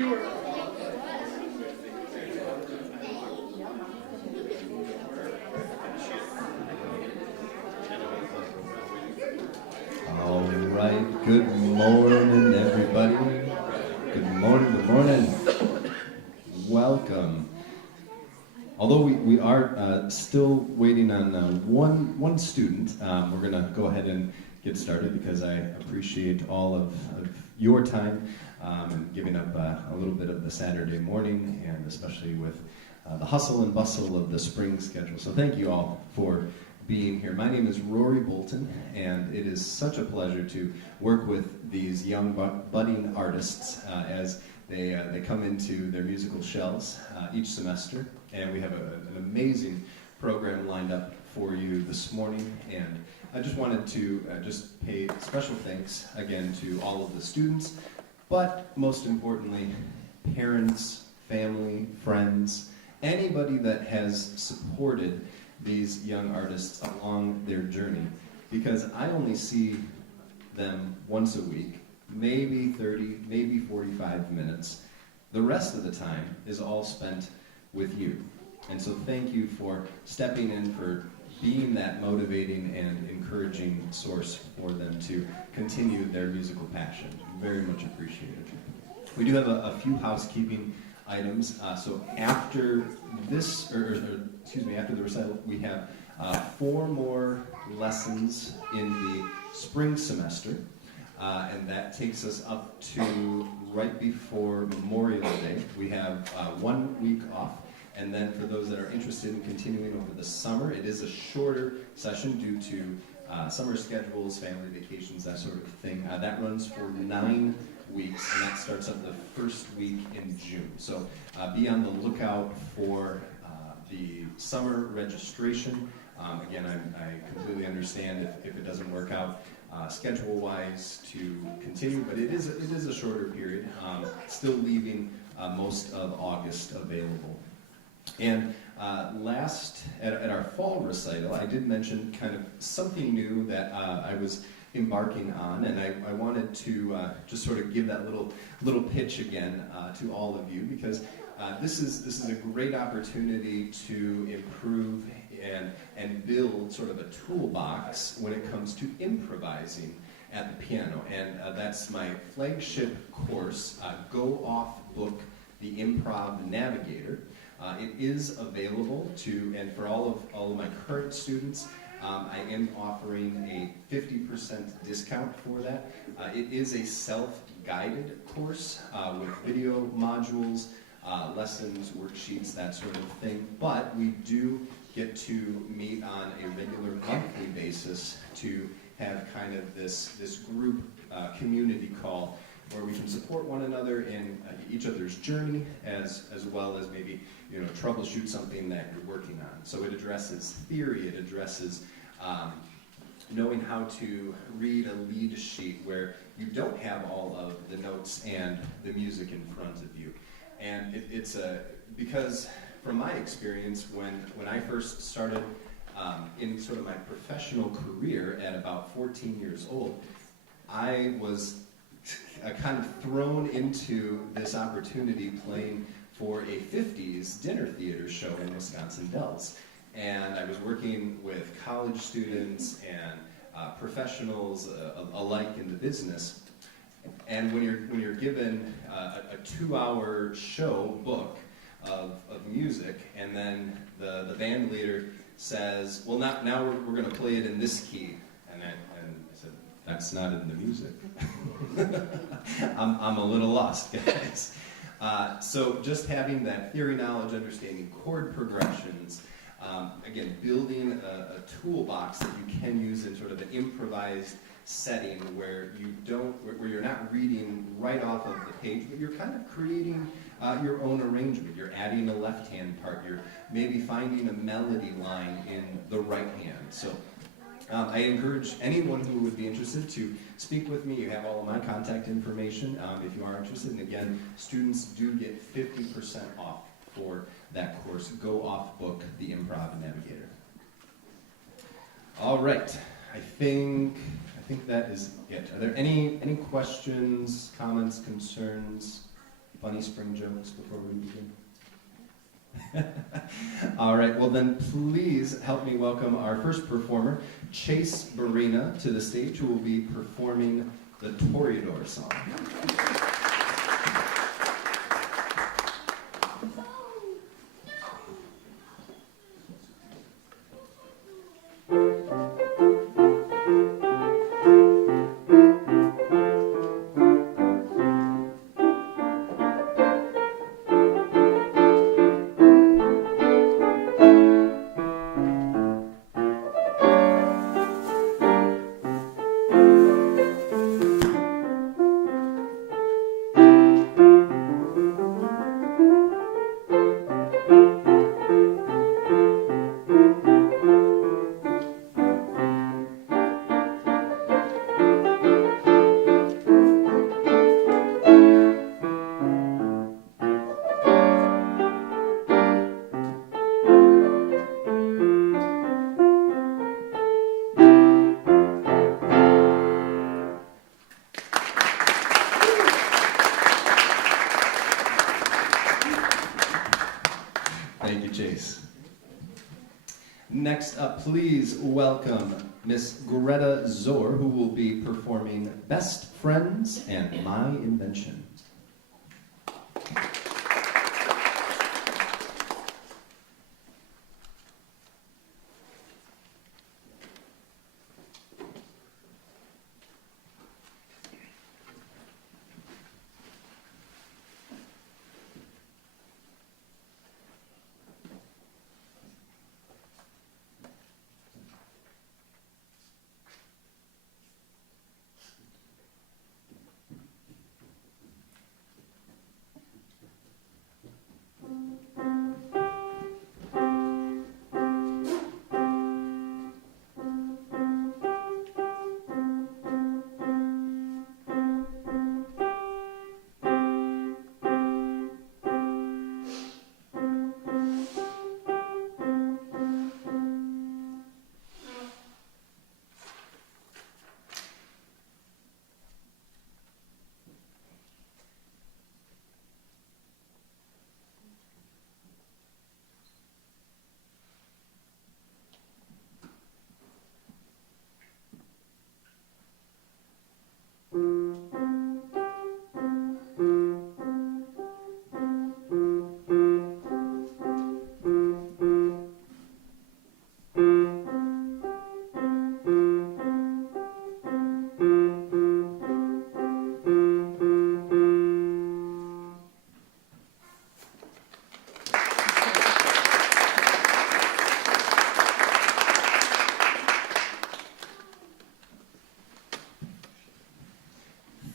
All right, good morning, everybody. Good morning, good morning. Welcome. Although we are still waiting on one student, we're going to go ahead and get started because I appreciate all of your time and giving up a little bit of the Saturday morning, and especially with the hustle and bustle of the spring schedule. So thank you all for being here. My name is Rory Bolton, and it is such a pleasure to work with these young budding artists as they come into their musical shells each semester. And we have an amazing program lined up for you this morning. And I just wanted to just pay special thanks again to all of the students, but most importantly, parents, family, friends, anybody that has supported these young artists along their journey, because I only see them once a week, maybe 30, maybe 45 minutes. The rest of the time is all spent with you. And so thank you for stepping in, for being that motivating and encouraging source for them to continue their musical passion. Very much appreciated. We do have a few housekeeping items. So after this, after the recital, we have 4 more lessons in the spring semester, and that takes us up to right before Memorial Day. We have 1 week off, and then for those that are interested in continuing over the summer, it is a shorter session due to summer schedules, family vacations, that sort of thing. That runs for 9 weeks, and that starts up the first week in June. So be on the lookout for the summer registration. Again, I completely understand if it doesn't work out schedule-wise to continue, but it is a shorter period, still leaving most of August available. And last, at our fall recital, I did mention kind of something new that I was embarking on, and I wanted to just sort of give that little pitch again to all of you, because this is a great opportunity to improve and build sort of a toolbox when it comes to improvising at the piano. And that's my flagship course, Go Off Book, the Improv Navigator. It is available and for all of my current students, I am offering a 50% discount for that. It is a self-guided course with video modules, lessons, worksheets, that sort of thing. But we do get to meet on a regular monthly basis to have kind of this group community call where we can support one another in each other's journey, as well as maybe troubleshoot something that you're working on. So it addresses theory, it addresses knowing how to read a lead sheet where you don't have all of the notes and the music in front of you. And it's because from my experience, when I first started in sort of my professional career at about 14 years old, I was kind of thrown into this opportunity playing for a 50s dinner theater show in Wisconsin Dells. And I was working with college students and professionals alike in the business. And when you're given a 2-hour show book of music, and then the band leader says, well, now we're going to play it in this key, and I said, that's not in the music. I'm a little lost, guys. So just having that theory knowledge, understanding chord progressions, again, building a toolbox that you can use in sort of an improvised setting where you're not reading right off of the page, but you're kind of creating your own arrangement. You're adding a left-hand part. You're maybe finding a melody line in the right hand. So I encourage anyone who would be interested to speak with me. You have all of my contact information if you are interested. And again, students do get 50% off for that course. Go Off Book, the Improv Navigator. All right. I think that is it. Are there any questions, comments, concerns? funny spring jokes before we begin? All right, well then please help me welcome our first performer, Chase Barina, to the stage, who will be performing the Toreador song. Thank you, Chase. Next up, please welcome Miss Greta Zor, who will be performing Best Friends and My Invention.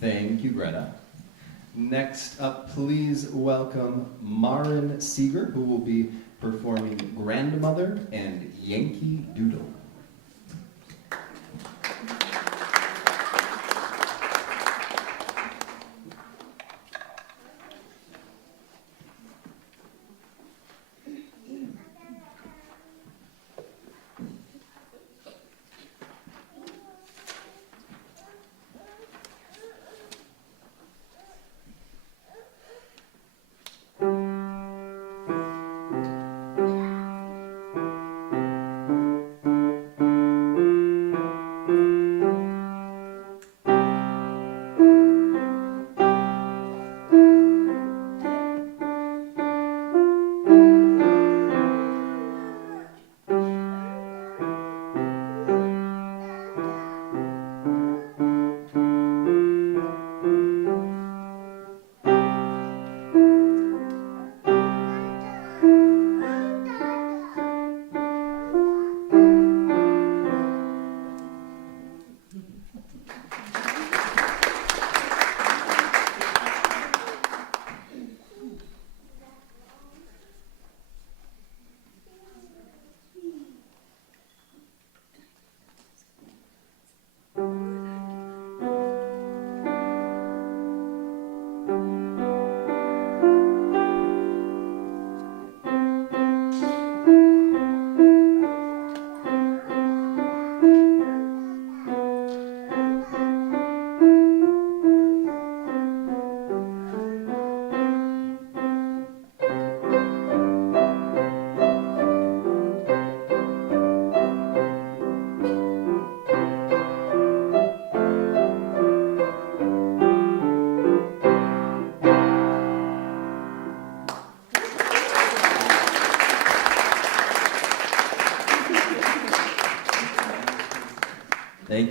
Thank you, Greta. Next up, please welcome Maren Seeger, who will be performing Grandmother and Yankee Doodle.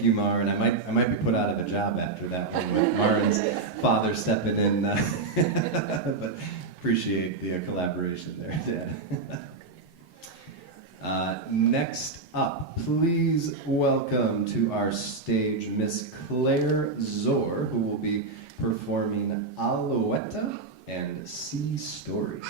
you, Maren. I might be put out of a job after that one with Maren's father stepping in. But appreciate the collaboration there, Dad. Next up, please welcome to our stage Miss Claire Zor, who will be performing Alouette and Sea Stories.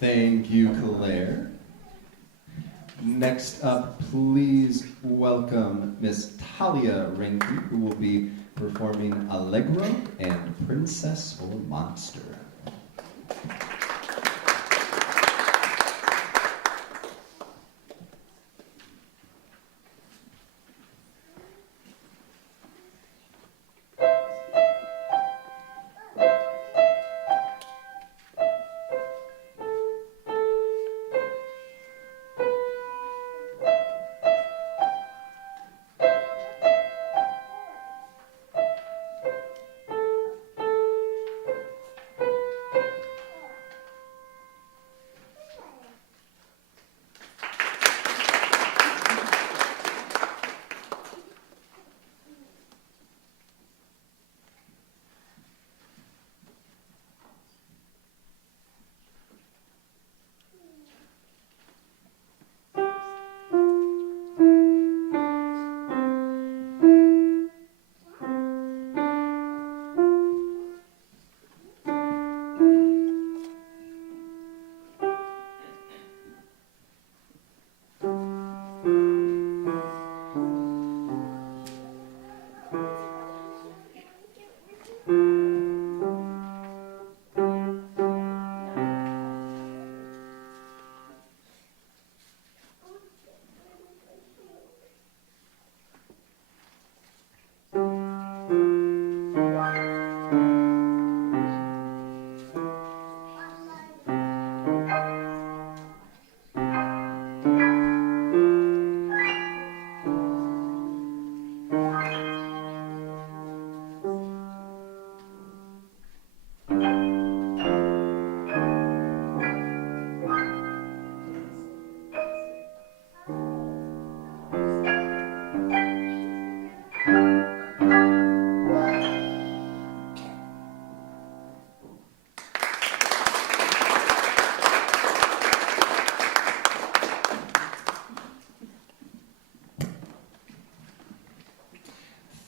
Thank you, Claire. Next up, please welcome Miss Talia Renke, who will be performing Allegro and Princess or Monster.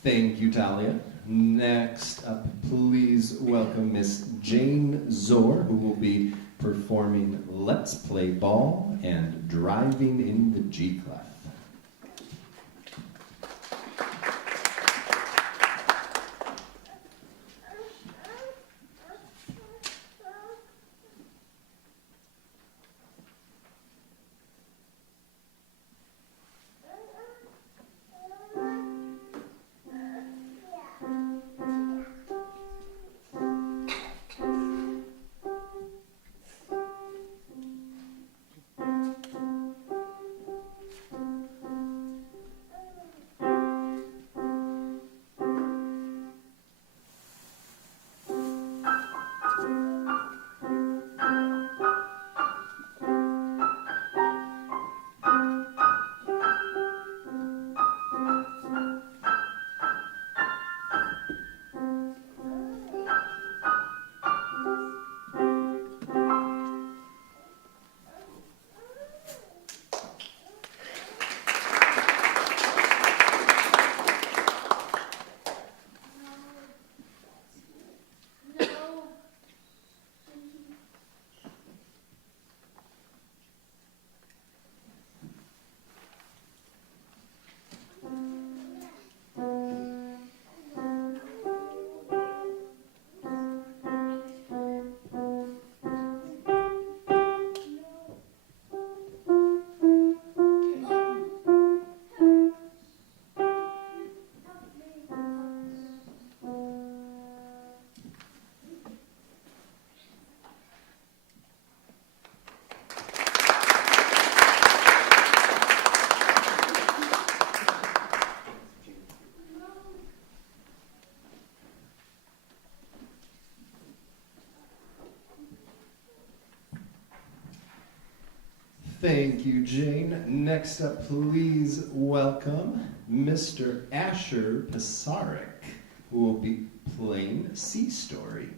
Thank you, Talia. Next up, please welcome Miss Jane Zor, who will be performing Let's Play Ball and Driving in the G-Clef. Thank you, Jane. Next up, please welcome Mr. Asher Pisarek, who will be playing Sea Story.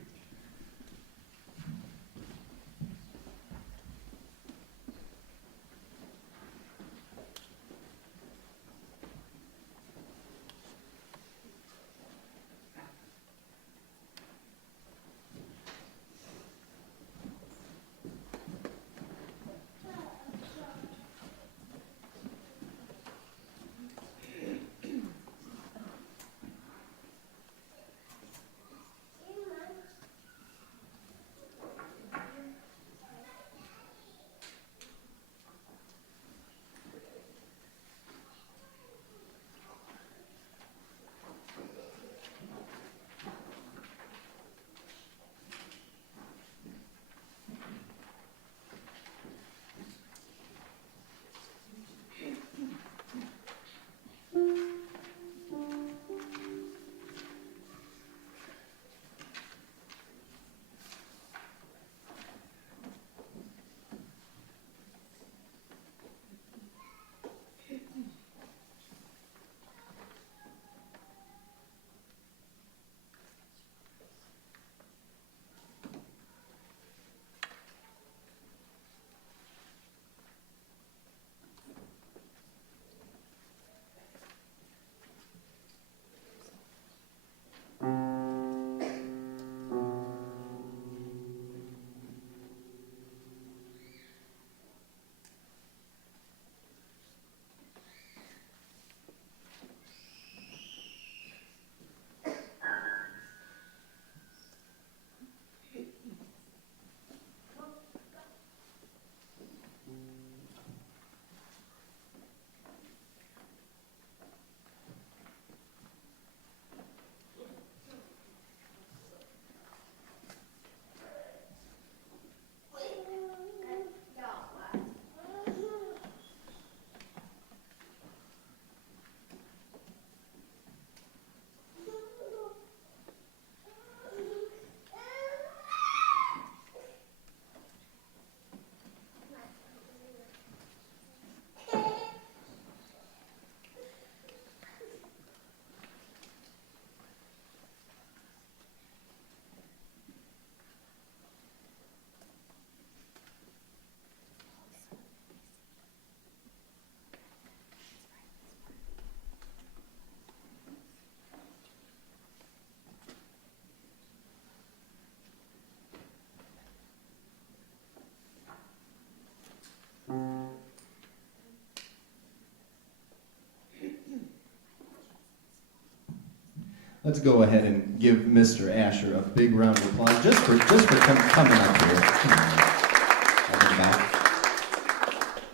Let's go ahead and give Mr. Asher a big round of applause just for coming up here.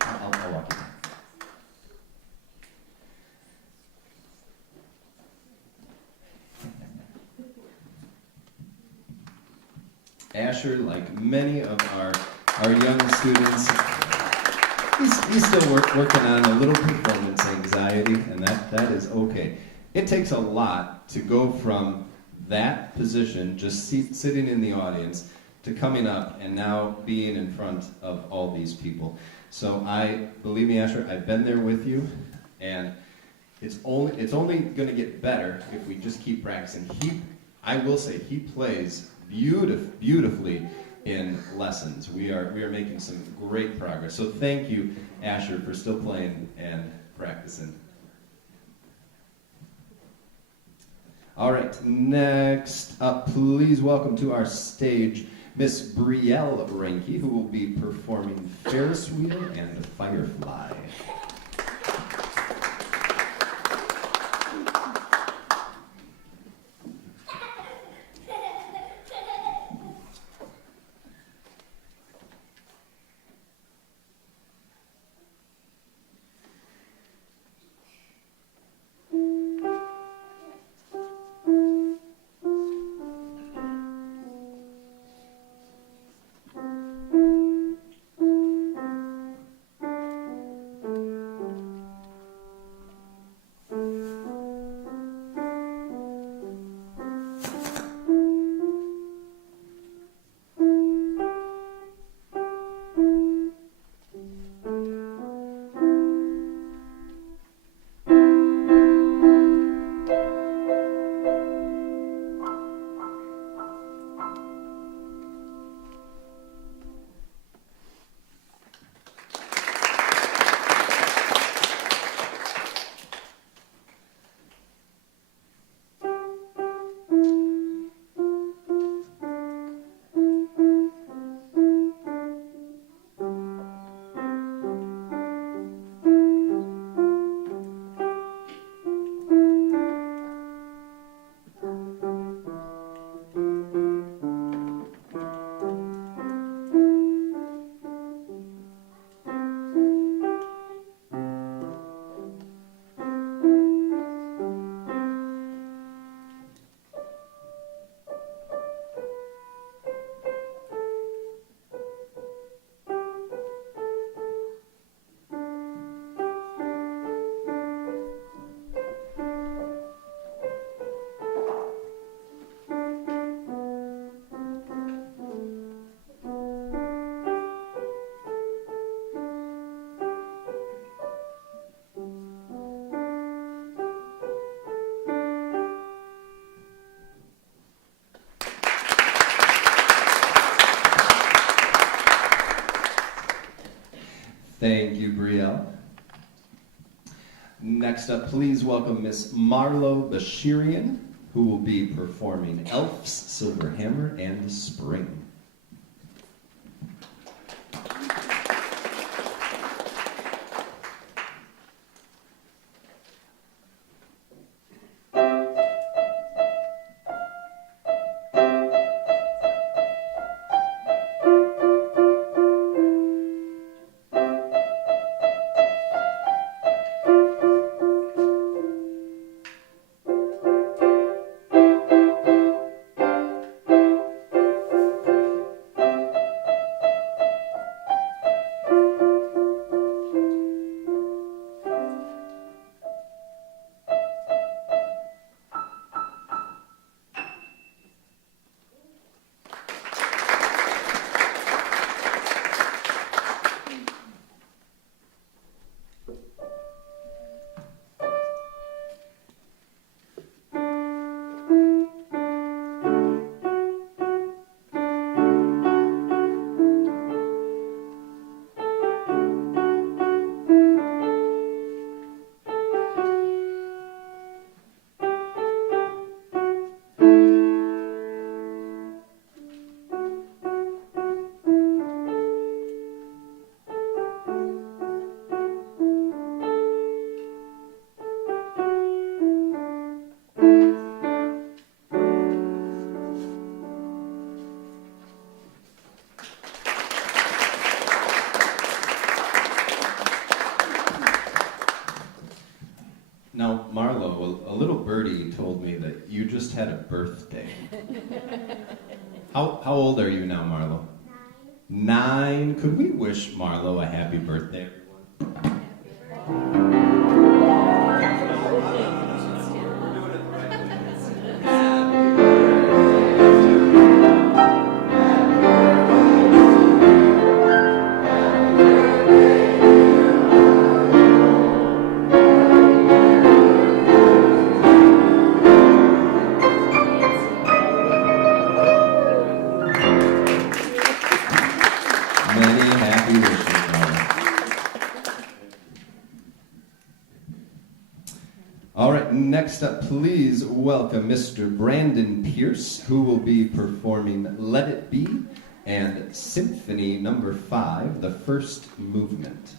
I'll walk you. Asher, like many of our young students, he's still working on a little performance anxiety, and that is okay. It takes a lot to go from that position, just sitting in the audience, to coming up and now being in front of all these people. So believe me, Asher, I've been there with you, and it's only going to get better if we just keep practicing. I will say, he plays beautifully in lessons. We are making some great progress. So thank you, Asher, for still playing and practicing. All right, next up, please welcome to our stage Miss Brielle Ranke, who will be performing Ferris Wheel and Firefly. Thank you, Brielle. Next up, please welcome Miss Marlo Bashirian, who will be performing Elf's Silver Hammer and Spring. Now, Marlo, a little birdie told me that you just had a birthday. How old are you now, Marlo? 9. Could we wish Marlo a happy birthday, everyone? Many happy wishes, Marlo. All right, next up, please welcome Mr. Brandon Pierce, who will be performing Let It Be and Symphony No. 5, the first movement.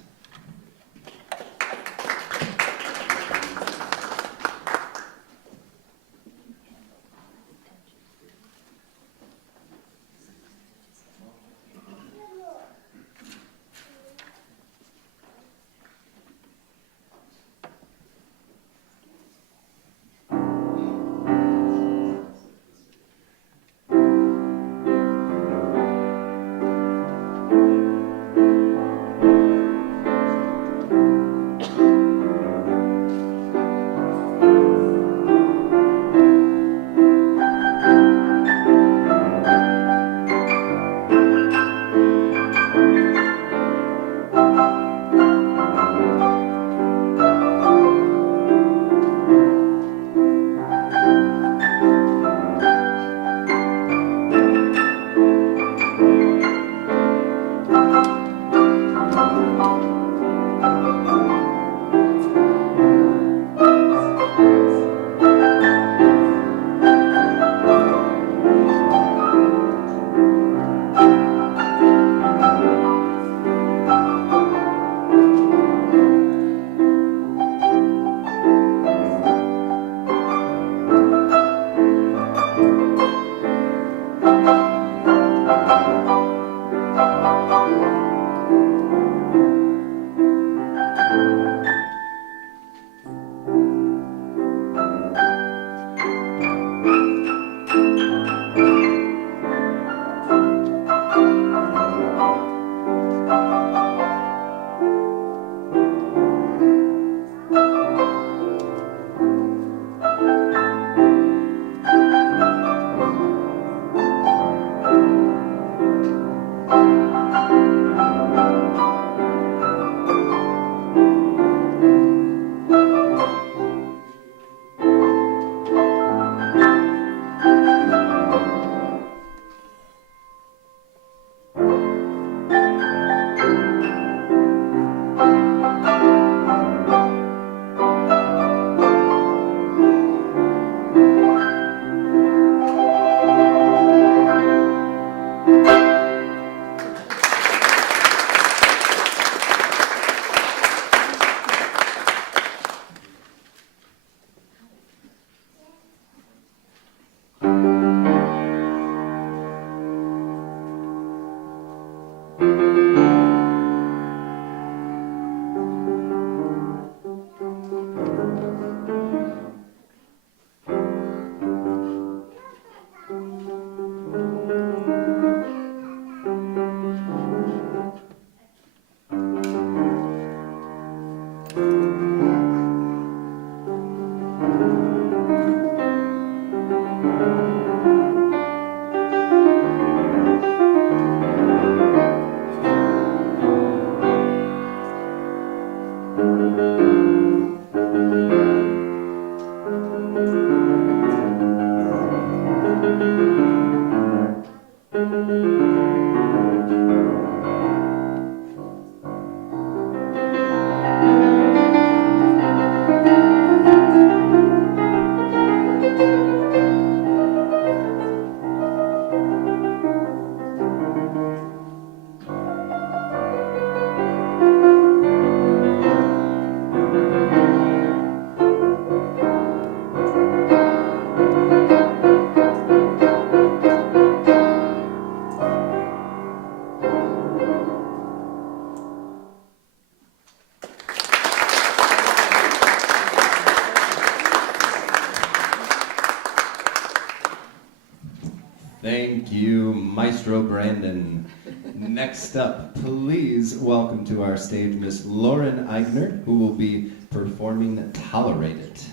Thank you, Maestro Brandon. Next up, please welcome to our stage Miss Lauren Eigner, who will be performing Tolerate It.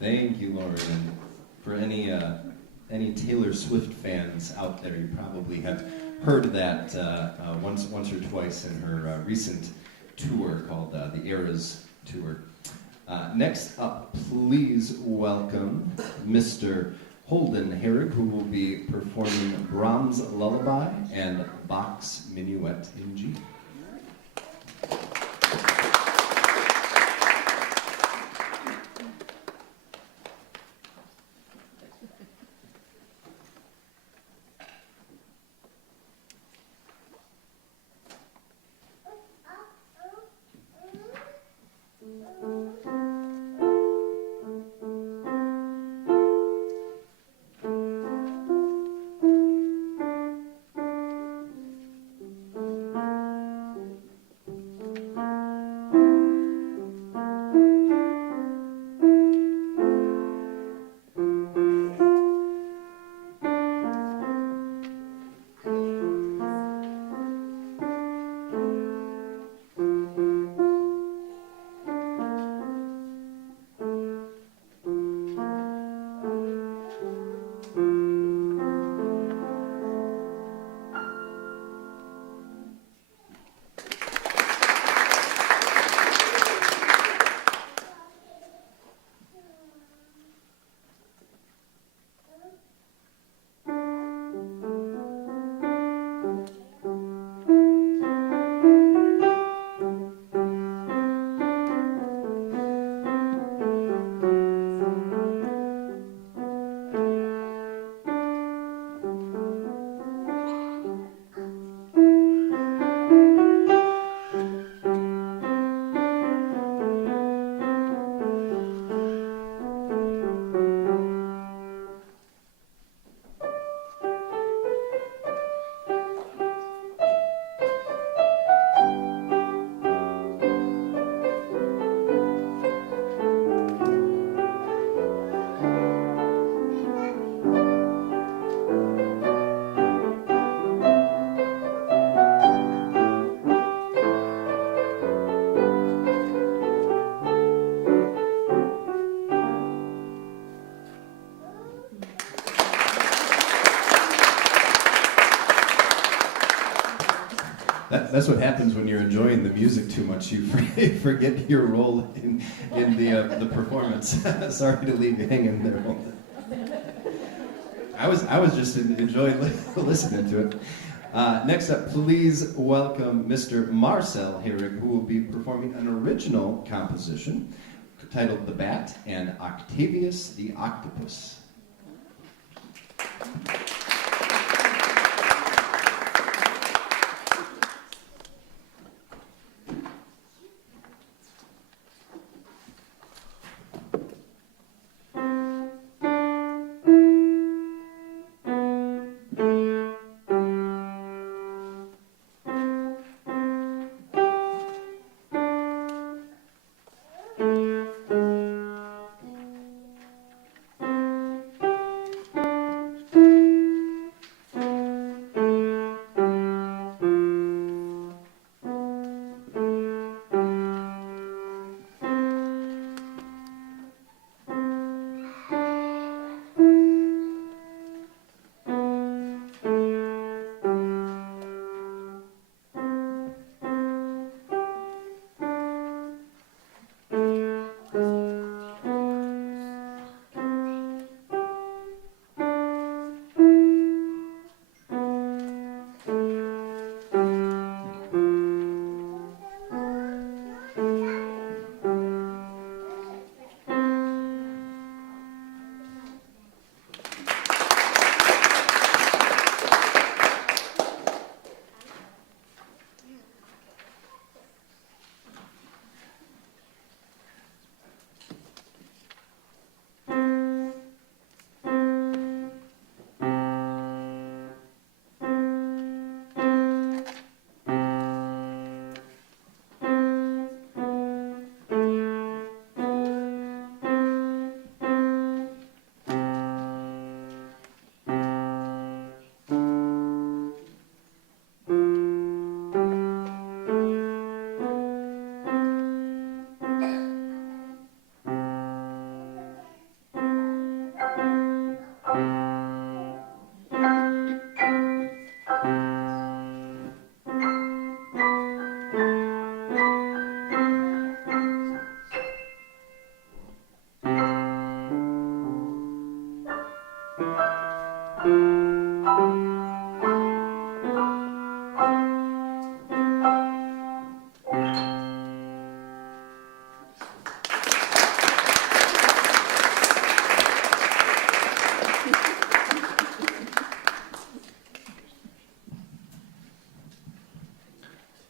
Thank you, Lauren. And for any Taylor Swift fans out there, you probably have heard that once or twice in her recent tour called the Eras Tour. Next up, please welcome Mr. Holden Herrig, who will be performing Brahms' Lullaby and Bach's Minuet in G. That's what happens when you're enjoying the music too much. You forget your role in the performance. Sorry to leave you hanging there. I was just enjoying listening to it. Next up, please welcome Mr. Marcel Herrig, who will be performing an original composition titled "The Bat" and "Octavius the Octopus."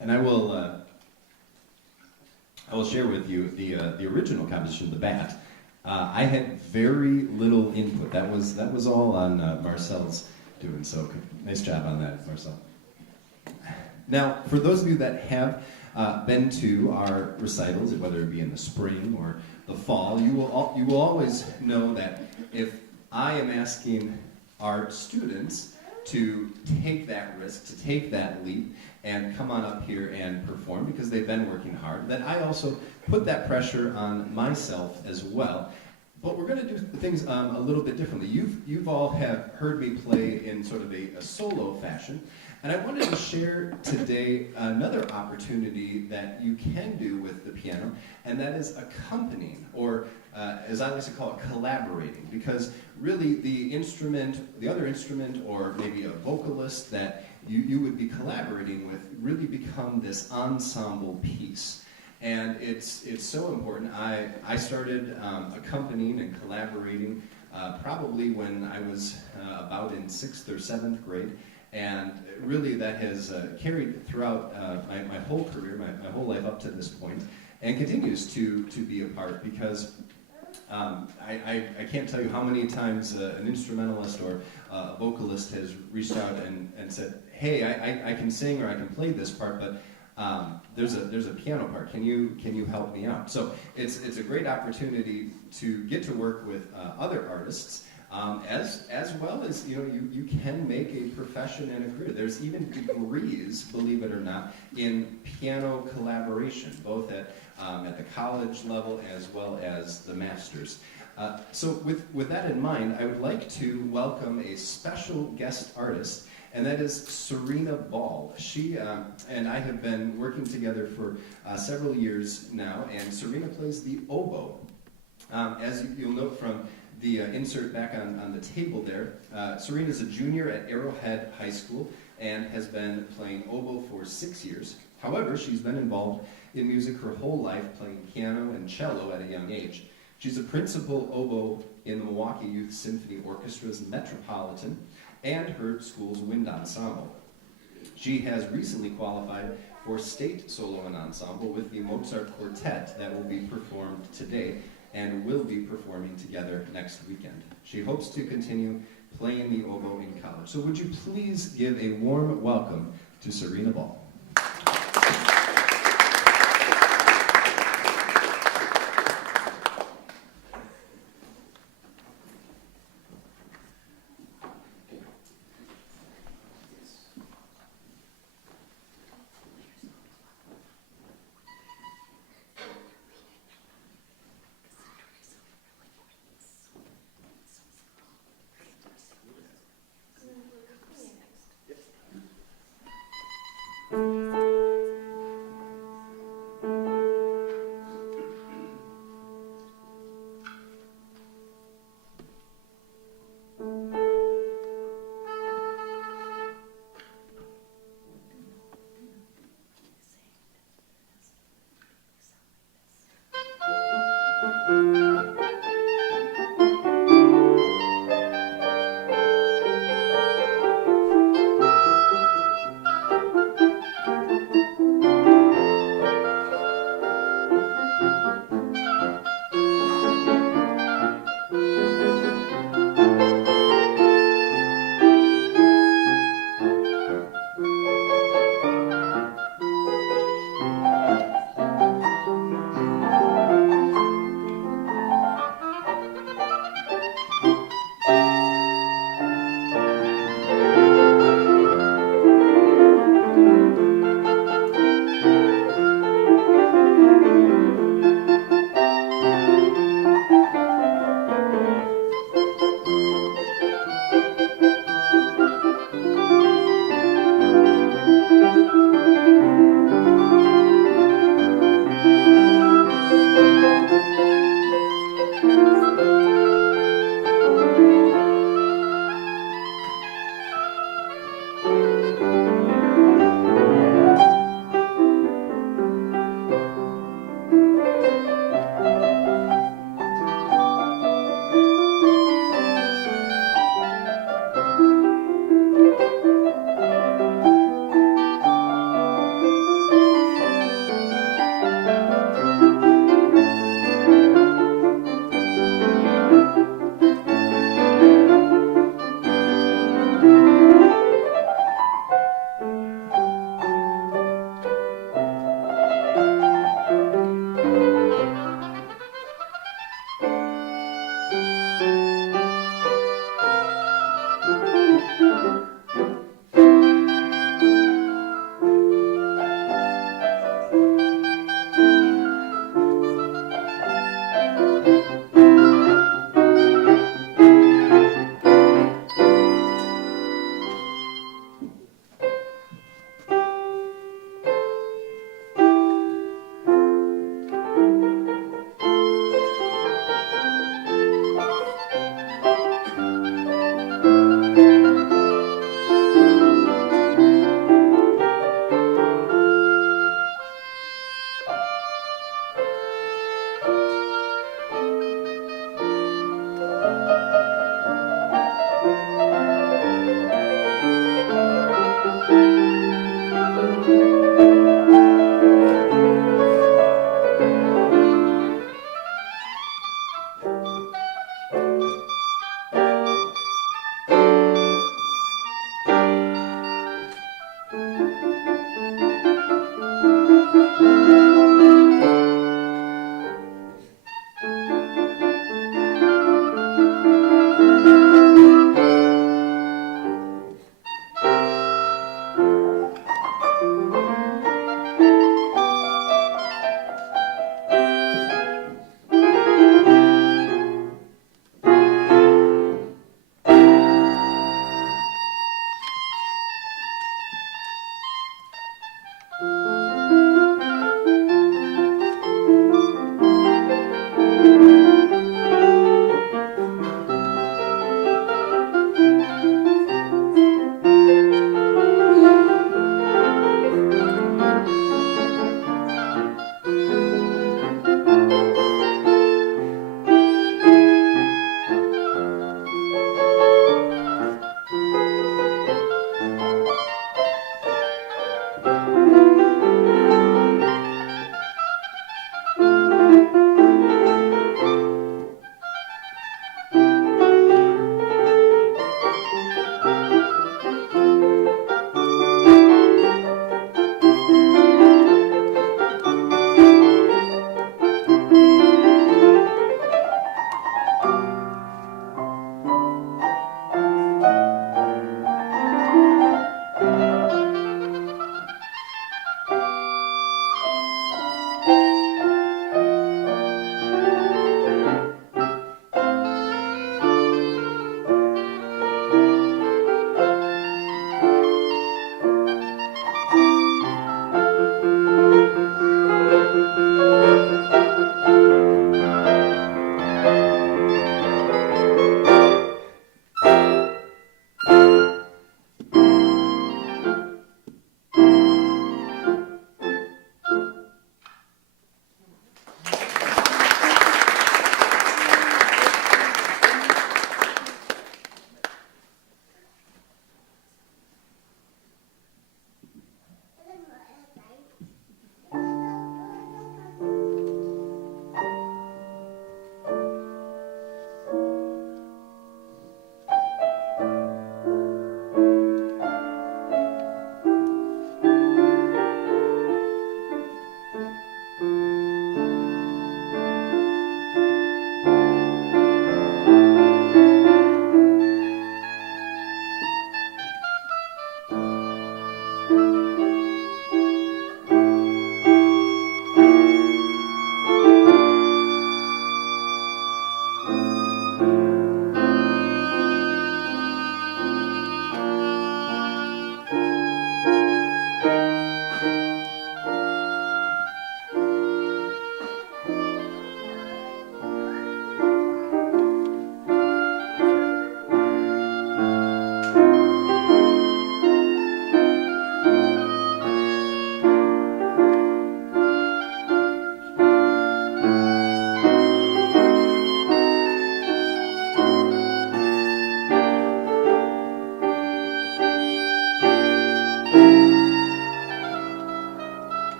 And I will share with you the original composition, "The Bat." I had very little input. That was all on Marcel's doing. So nice job on that, Marcel. Now, for those of you that have been to our recitals, whether it be in the spring or the fall, you will always know that if I am asking our students to take that risk, to take that leap, and come on up here and perform because they've been working hard, then I also put that pressure on myself as well. But we're going to do things a little bit differently. You've all have heard me play in sort of a solo fashion, and I wanted to share today another opportunity that you can do with the piano, and that is accompanying, or as I like to call it, collaborating, because really the other instrument, or maybe a vocalist that you would be collaborating with, really become this ensemble piece. And it's so important. I started accompanying and collaborating probably when I was about in 6th or 7th grade, and really that has carried throughout my whole career, my whole life up to this point, and continues to be a part, because I can't tell you how many times an instrumentalist or a vocalist has reached out and said, "Hey, I can sing or I can play this part, but there's a piano part. Can you help me out?" So it's a great opportunity to get to work with other artists, as well as you can make a profession and a career. There's even degrees, believe it or not, in piano collaboration, both at the college level as well as the masters. So with that in mind, I would like to welcome a special guest artist. and that is Serena Ball. She and I have been working together for several years now, and Serena plays the oboe. As you'll note from the insert back on the table there, Serena is a junior at Arrowhead High School and has been playing oboe for 6 years. However, she's been involved in music her whole life, playing piano and cello at a young age. She's a principal oboe in the Milwaukee Youth Symphony Orchestra's Metropolitan and her school's wind ensemble. She has recently qualified for state solo and ensemble with the Mozart Quartet that will be performed today and will be performing together next weekend. She hopes to continue playing the oboe in college. So would you please give a warm welcome to Serena Ball.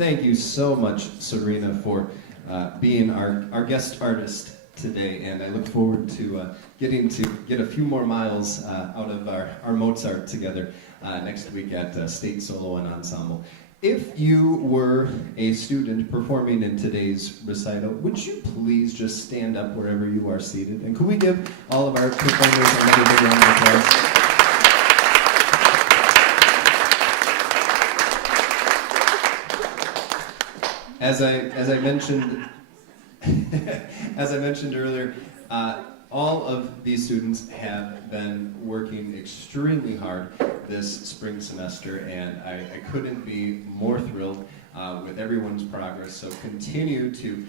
Thank you so much, Serena, for being our guest artist today, and I look forward to getting to get a few more miles out of our Mozart together next week at State Solo and Ensemble. If you were a student performing in today's recital, would you please just stand up wherever you are seated? And could we give all of our performers another big round of applause? As I mentioned, as I mentioned earlier, all of these students have been working extremely hard this spring semester, and I couldn't be more thrilled with everyone's progress. So continue to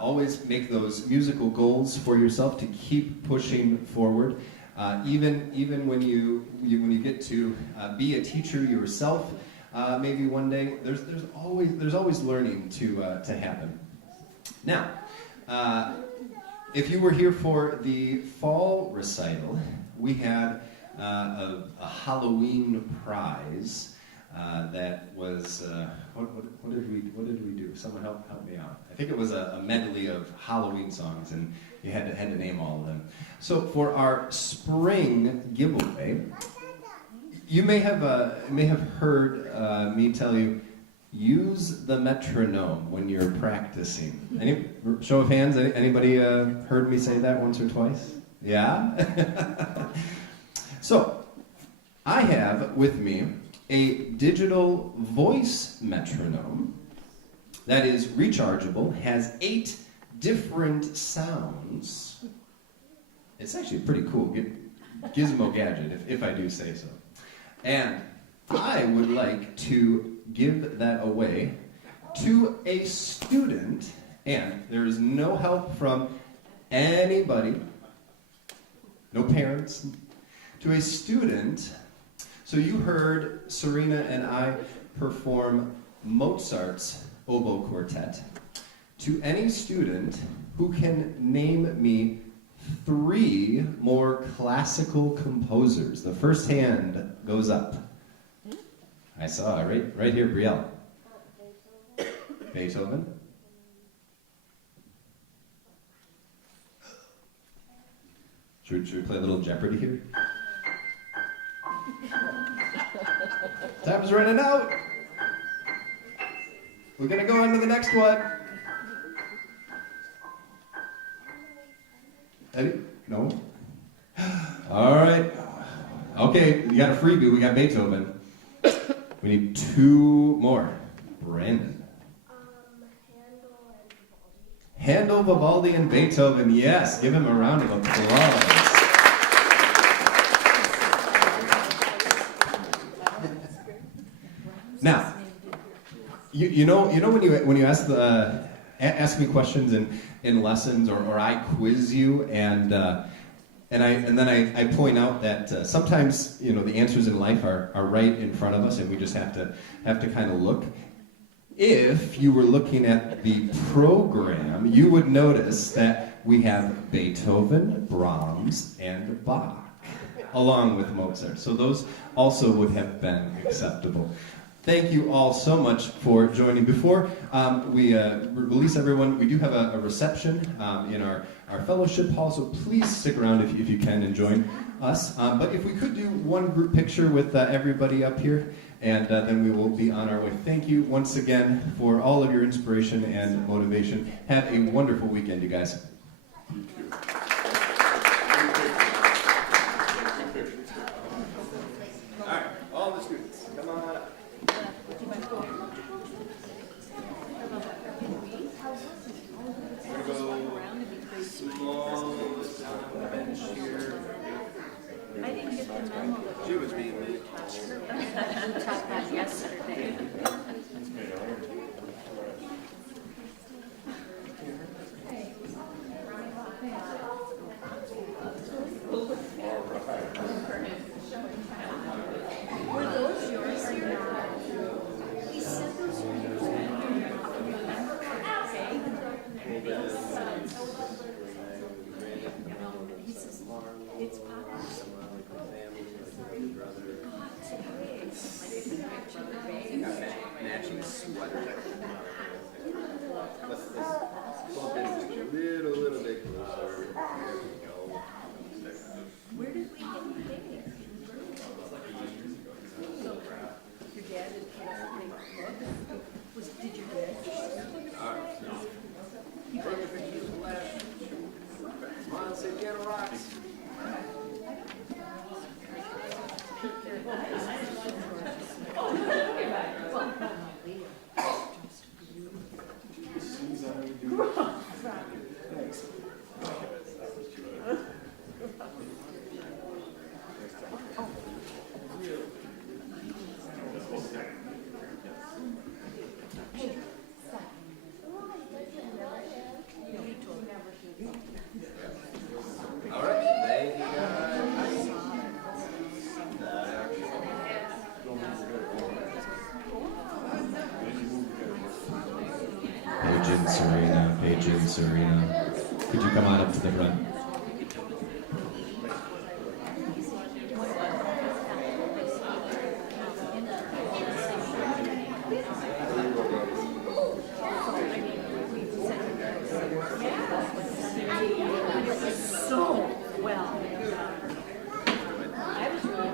always make those musical goals for yourself to keep pushing forward. Even when you get to be a teacher yourself, maybe one day, there's always learning to happen. Now, if you were here for the fall recital, we had a Halloween prize that was what did we do? Someone help me out. I think it was a medley of Halloween songs, and you had to name all of them. So for our spring giveaway, you may have heard me tell you, use the metronome when you're practicing. Any show of hands? Anybody heard me say that once or twice? Yeah. So I have with me a digital voice metronome that is rechargeable, has 8 different sounds. It's actually pretty cool. Gizmo gadget, if I do say so. And I would like to give that away to a student, and there is no help from anybody, no parents, to a student. So you heard Serena and I perform Mozart's Oboe Quartet. To any student who can name me 3 more classical composers. The first hand goes up. I saw it right here, Brielle. Beethoven. Should we play a little Jeopardy here? Time's running out. We're gonna go on to the next one. Eddie? No? All right. Okay, you got a freebie. We got Beethoven. We need 2 more. Brandon. Handel, Vivaldi, and Beethoven. Yes, give him a round of applause. Now, you know when you ask me questions in lessons, or I quiz you, and then I point out that sometimes the answers in life are right in front of us, and we just have to kind of look. If you were looking at the program, you would notice that we have Beethoven, Brahms, and Bach, along with Mozart. So those also would have been acceptable. Thank you all so much for joining. Before we release everyone, we do have a reception in our fellowship hall, so please stick around if you can and join us. But if we could do one group picture with everybody up here, and then we will be on our way. Thank you once again for all of your inspiration and motivation. Have a wonderful weekend, you guys. All right, all the students, come on up. I didn't get the memo. She was being late. We taught that yesterday. Imogen, Serena, Paige and Serena. Could you come on up to the front? So well. I was really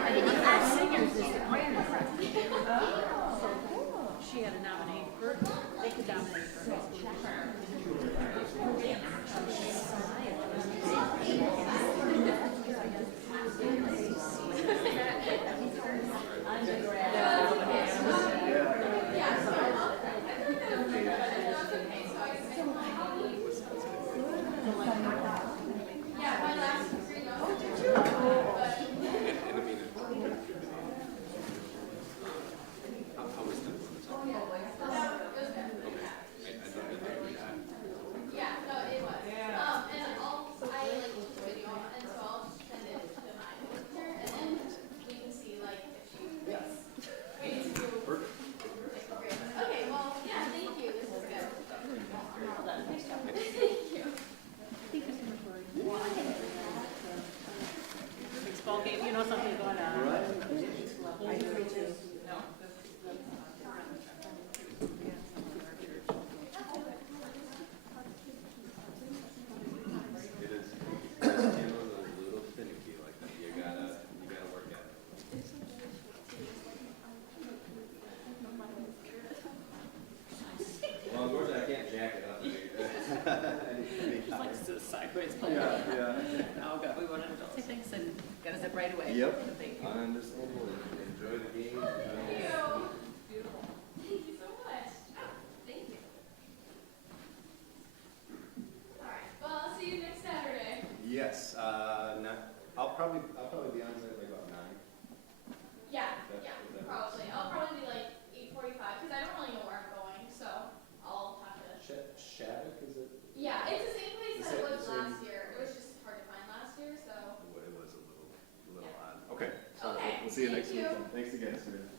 I think the singers is the grand. She had a nominate for, they could nominate for high school. Baseball game, you know something going on. I do too. It is. Piano's a little finicky like that. You gotta work at it. Well, unfortunately, I can't jack it up. Just like to the sideways. Yeah. Oh, God, we want to say thanks and got us up right away. Yep. Thank you. Understandable. Enjoy the game. Beautiful. Thank you so much. Thank you. All right. Well, I'll see you next Saturday. Yes. I'll probably be on site like about 9. Yeah. Is that- Probably. I'll probably be like 8:45 because I don't really know where I'm going, so I'll have to. Shattuck, is it? Yeah, it's the same place Is that it it was the same? last year. It was just hard to find last year, so. It was a little odd. Okay. So Okay, we'll see you thank next you. week. Thanks again, sir.